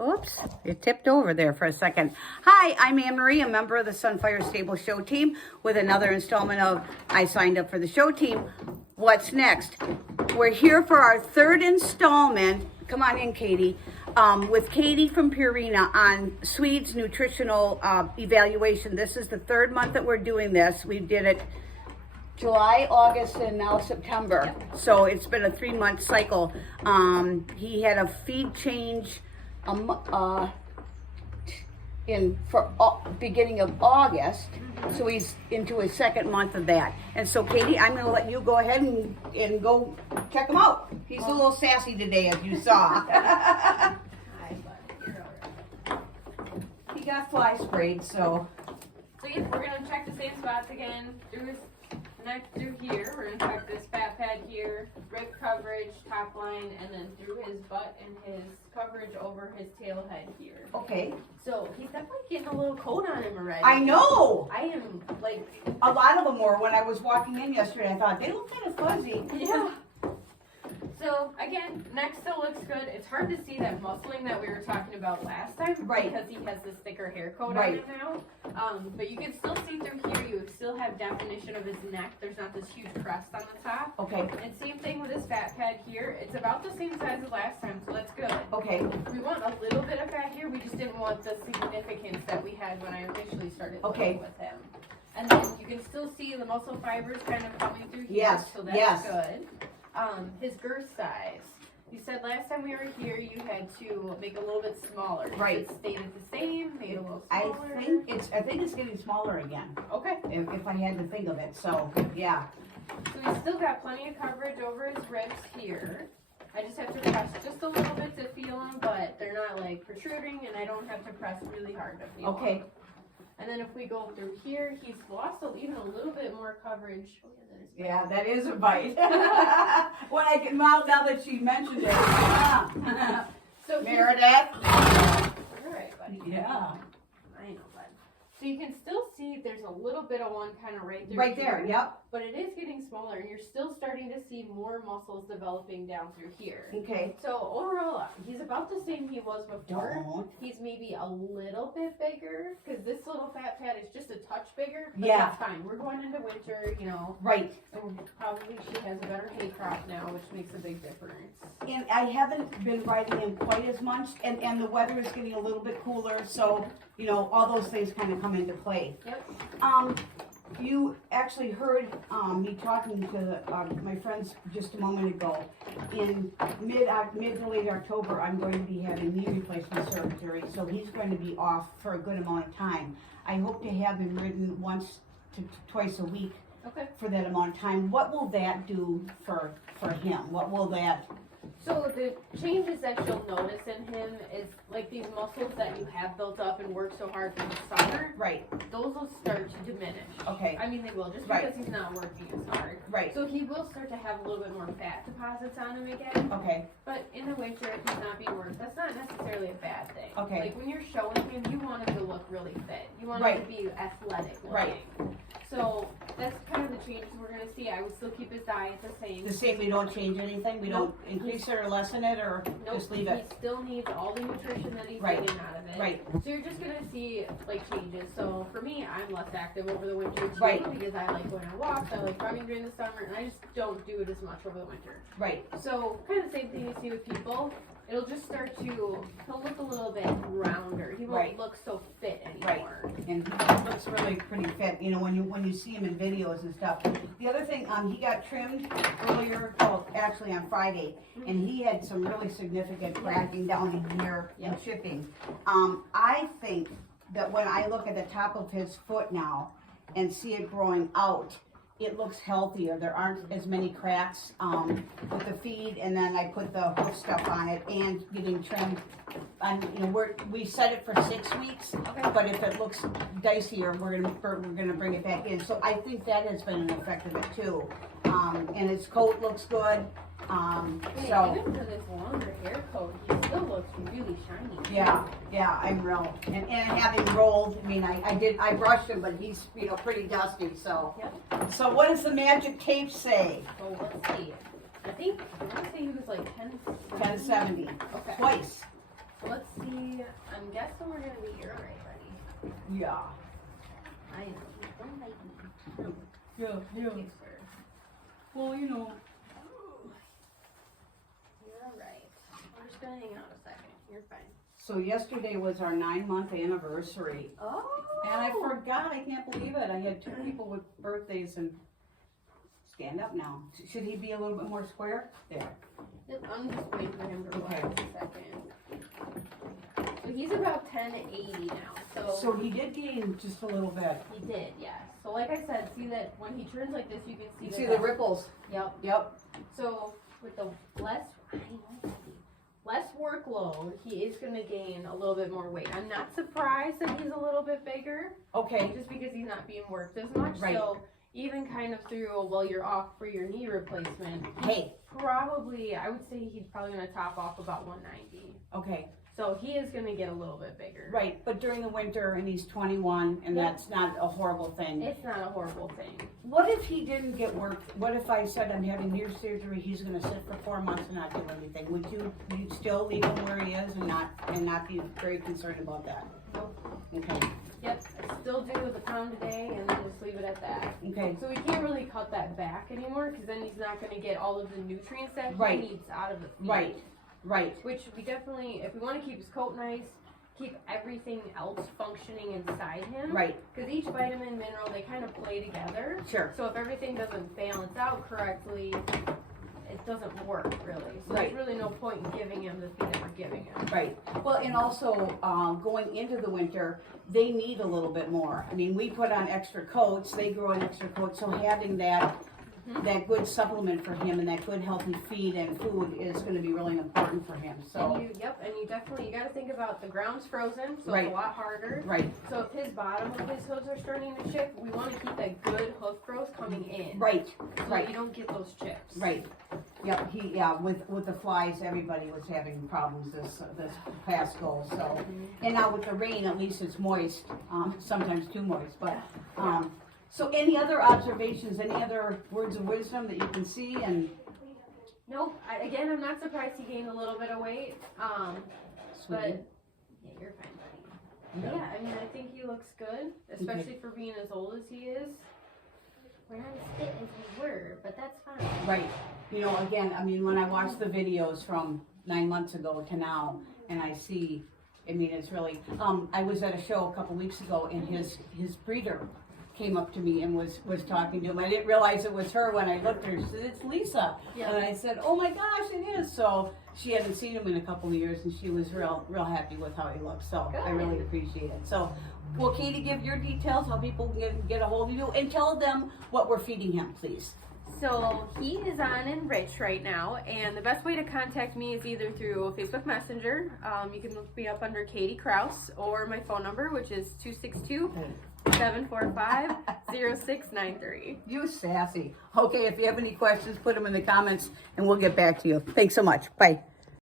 Oops, it tipped over there for a second. Hi, I'm Anne Marie, a member of the Sunfire Stable show team with another installment of I Signed Up for the show team. What's next? We're here for our third installment. Come on in, Catie. With Catie from Purina on Swede's nutritional evaluation. This is the third month that we're doing this. We did it July, August, and now September. Yep. So it's been a 3-month cycle. He had a feed change beginning of August, so he's into his second month of that. And so, Catie, I'm going to let you go ahead and go check him out. He's a little sassy today, as you saw. Hi, bud. You're all right. He got fly sprayed, so. So yeah, we're gonna check the same spots again. Through his neck, through here. We're gonna check this fat pad here, rib coverage, top line, and then through his butt and his coverage over his tail head here. Okay. So he's definitely getting a little coat on him already. I know. I am like a lot of them were. When I was walking in yesterday, I thought they look kind of fuzzy. Yeah. So again, neck still looks good. It's hard to see that muscling that we were talking about last time, right? Because he has this thicker hair coat right. on him now. But you can still see through here. You still have definition of his neck. There's not this huge crest on the top. Okay. And same thing with his fat pad here. It's about the same size as last time, so that's good. Okay. We want a little bit of fat here. We just didn't want the significance that we had when I initially started working with him. And then you can still see the muscle fibers kind of coming through here. Yes. So that's good. His girth size. You said last time we were here you had to make a little bit smaller. Right. It stayed the same, made a little smaller. I think it's getting smaller again. Okay. If I had to think of it. So yeah. So he's still got plenty of coverage over his ribs here. I just have to press just a little bit to feel them, but they're not like protruding, and I don't have to press really hard to feel them. And then if we go through here, he's lost even a little bit more coverage. Oh, yeah, that is a bite. When I get now that she mentioned it. So Meredith. All right, buddy. Yeah. I know, bud. So you can still see there's a little bit of one kind of right there. Right there, yep. But it is getting smaller, and you're still starting to see more muscles developing down through here. Okay. So overall, he's about the same he was before. Don't. He's maybe a little bit bigger, because this little fat pad is just a touch bigger. But yeah. that's fine. We're going into winter, you know. Right. And probably she has a better hay crop now, which makes a big difference. And I haven't been riding him quite as much, and the weather is getting a little bit cooler, so, you know, all those things kind of come into play. Yep. You actually heard me talking to my friends just a moment ago. In mid to late October, I'm going to be having knee replacement surgery, so he's going to be off for a good amount of time. I hope to have him ridden once to twice a week for that amount of time. What will that do for him? What will that... So the changes that you'll notice in him is like these muscles that you have built up and worked so hard for the summer. Right. Those will start to diminish. Okay. I mean, they will, just because he's not working as hard. Right. So he will start to have a little bit more fat deposits on him again. Okay. But in the winter, if he's not being worked, that's not necessarily a bad thing. Okay. Like when you're showing him, you want him to look really fit. You want him to be athletic looking. Right. So that's kind of the changes we're going to see. I would still keep his diet the same. The same, we don't change anything? We don't increase it or lessen it, or just leave it? He still needs all the nutrition that he's getting out of it. Right. So you're just going to see like changes. So for me, I'm less active over the winter too, because I like going on walks, I like running during the summer, and I just don't do it as much over the winter. Right. So kind of the same thing you see with people. It'll just start to, he'll look a little bit rounder. He won't look so fit anymore. Right. And he looks really pretty fit, you know, when you see him in videos and stuff. The other thing, he got trimmed earlier, well, actually on Friday, and he had some really significant cracking down in here and chipping. I think that when I look at the top of his foot now and see it growing out, it looks healthier. There aren't as many cracks with the feed, and then I put the hoof stuff on it and getting trimmed. And you know, we set it for 6 weeks, but if it looks dicier, we're gonna bring it back in. So I think that has been an effect of it too. And his coat looks good. So even for this longer hair coat, he still looks really shiny. Yeah, I'm real. And having rolled, I mean, I brushed him, but he's, you know, pretty dusty. So, so what does the magic tape say? So let's see. I want to say he was like 1070. 1070. Okay. Twice. So let's see. I'm guessing we're gonna be here, alright, buddy. Yeah. I know. Don't bite me. Yeah. Thanks, sir. Well, you know. You're alright. We're just gonna hang out a second. You're fine. So yesterday was our 9-month anniversary. Oh. And I forgot, I can't believe it. I had 2 people with birthdays and stand up now. Should he be a little bit more square? There. I'm just waiting for him to Okay. relax a second. So he's about 1080 now. So he did gain just a little bit. He did, yes. So like I said, see that when he turns like this, you can see You that see the ripples? Yep. Yep. So with the less workload, he is going to gain a little bit more weight. I'm not surprised that he's a little bit bigger. Okay. Just because he's not being worked as much. Right. So even kind of through while you're off for your knee replacement, Hey. probably, I would say he's probably going to top off about 190. Okay. So he is going to get a little bit bigger. Right, but during the winter and he's 21 and Yep. that's not a horrible thing. It's not a horrible thing. What if he didn't get worked? What if I said I'm having knee surgery, he's gonna sit for 4 months and not do anything? Would you still leave him where he is and not be very concerned about that? Nope. Okay. Yep. I still do with a pound a day and then just leave it at that. Okay. So we can't really cut that back anymore because then he's not going to get all of the nutrients that Right. he needs out of the feed. Right. Right. Which we definitely, if we want to keep his coat nice, keep everything else functioning inside him. Right. Because each vitamin, mineral, they kind of play together. Sure. So if everything doesn't balance out correctly, it doesn't work really. So Right. there's really no point in giving him the feed that we're giving him. Right. Well, and also going into the winter, they need a little bit more. I mean, we put on extra coats, they grow on extra coats, so having that good supplement for him and that good healthy feed and food is going to be really important for him. So. And you definitely, you got to think about the ground's frozen, so Right. it's a lot harder. Right. So if his bottom of his hooves are starting to chip, we want to keep that good hoof growth coming in. Right. So Right. you don't get those chips. Right. Yep. With the flies, everybody was having problems this past go. So, and now with the rain, at least it's moist. Sometimes too moist, but. So any other observations, any other words of wisdom that you can see? And Nope. Again, I'm not surprised he gained a little bit of weight. But yeah, you're fine, buddy. Yeah, I mean, I think he looks good, especially for being as old as he is. We're not as fit as we were, but that's fine. Right. You know, again, I mean, when I watch the videos from 9 months ago to now, and I see, I mean, it's really. I was at a show a couple weeks ago, and his breeder came up to me and was talking to him. I didn't realize it was her when I looked at her. She said, "It's Lisa." Yeah. And I said, "Oh my gosh, it is." So she hadn't seen him in a couple of years, and she was real happy with how he looked. So I really appreciate it. So, will Catie give your details, how people can get a hold of you, and tell them what we're feeding him, please. So he is on Enrich right now, and the best way to contact me is either through Facebook Messenger. You can look me up under Catie Kraus, or my phone number, which is 262-745-0693. You sassy. Okay, if you have any questions, put them in the comments, and we'll get back to you. Thanks so much. Bye.